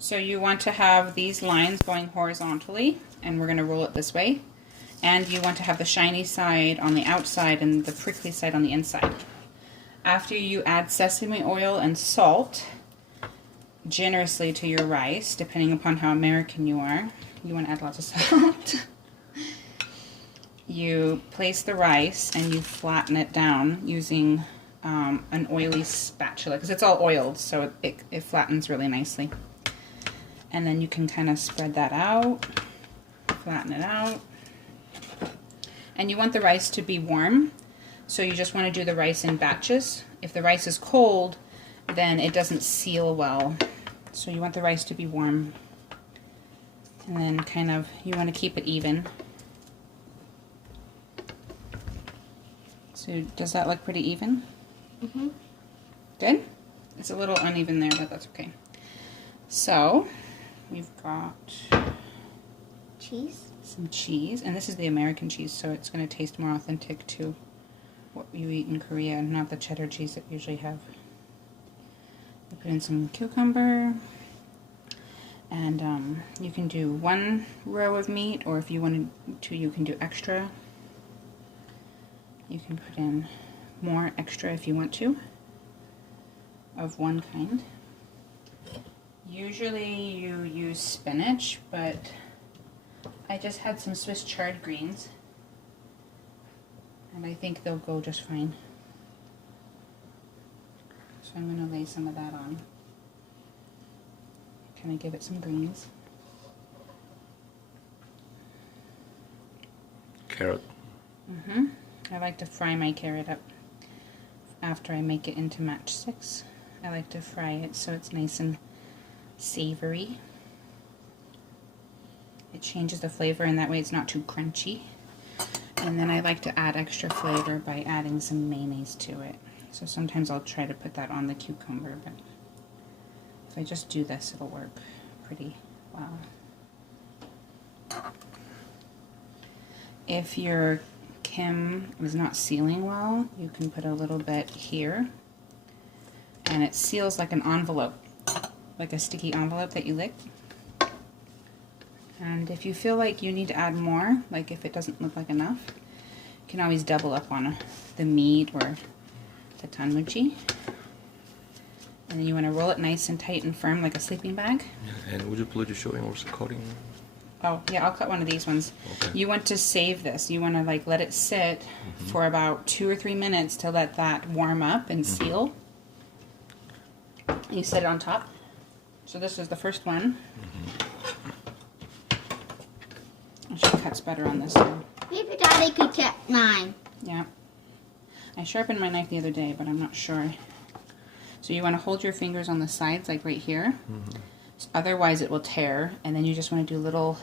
So you want to have these lines going horizontally, and we're going to roll it this way. And you want to have the shiny side on the outside and the prickly side on the inside. After you add sesame oil and salt generously to your rice, depending upon how American you are, you want to add lots of salt. You place the rice and you flatten it down using an oily spatula, because it's all oiled, so it flattens really nicely. And then you can kind of spread that out, flatten it out. And you want the rice to be warm, so you just want to do the rice in batches. If the rice is cold, then it doesn't seal well. So you want the rice to be warm. And then kind of, you want to keep it even. So does that look pretty even? Mm-hmm. Good? It's a little uneven there, but that's okay. So, we've got cheese. Some cheese, and this is the American cheese, so it's going to taste more authentic to what you eat in Korea, and not the cheddar cheese that we usually have. We put in some cucumber, and you can do 1 row of meat, or if you wanted to, you can do extra. You can put in more extra if you want to, of one kind. Usually you use spinach, but I just had some Swiss chard greens, and I think they'll go just fine. So I'm going to lay some of that on. Kind of give it some greens. Carrot. Mm-hmm. I like to fry my carrot up after I make it into match 6. I like to fry it so it's nice and savory. It changes the flavor, and that way it's not too crunchy. And then I like to add extra flavor by adding some mayonnaise to it. So sometimes I'll try to put that on the cucumber, but if I just do this, it'll work pretty well. If your Kim is not sealing well, you can put a little bit here, and it seals like an envelope, like a sticky envelope that you lick. And if you feel like you need to add more, like if it doesn't look like enough, you can always double up on the meat or the tanmuji. And then you want to roll it nice and tight and firm like a sleeping bag. And would you please show me what's the cutting? Oh, yeah, I'll cut one of these ones. Okay. You want to save this. You want to like let it sit for about 2 or 3 minutes to let that warm up and seal. You set it on top. So this was the first one. She cuts better on this one. Maybe Daddy could cut mine. Yeah. I sharpened my knife the other day, but I'm not sure. So you want to hold your fingers on the sides, like right here. So otherwise it will tear, and then you just want to do little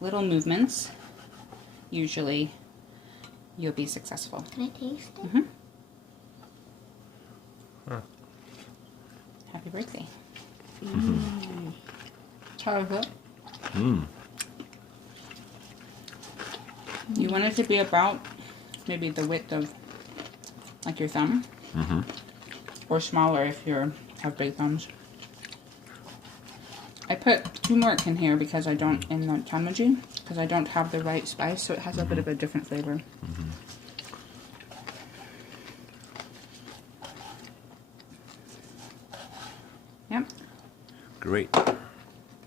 movements. Usually you'll be successful. Can I taste it? Mm-hmm. Huh. Happy birthday. How is it? You want it to be about maybe the width of like your thumb, or smaller if you have big thumbs. I put turmeric in here because I don't, in the tanmuji, because I don't have the right spice, so it has a bit of a different flavor. Yep. Great.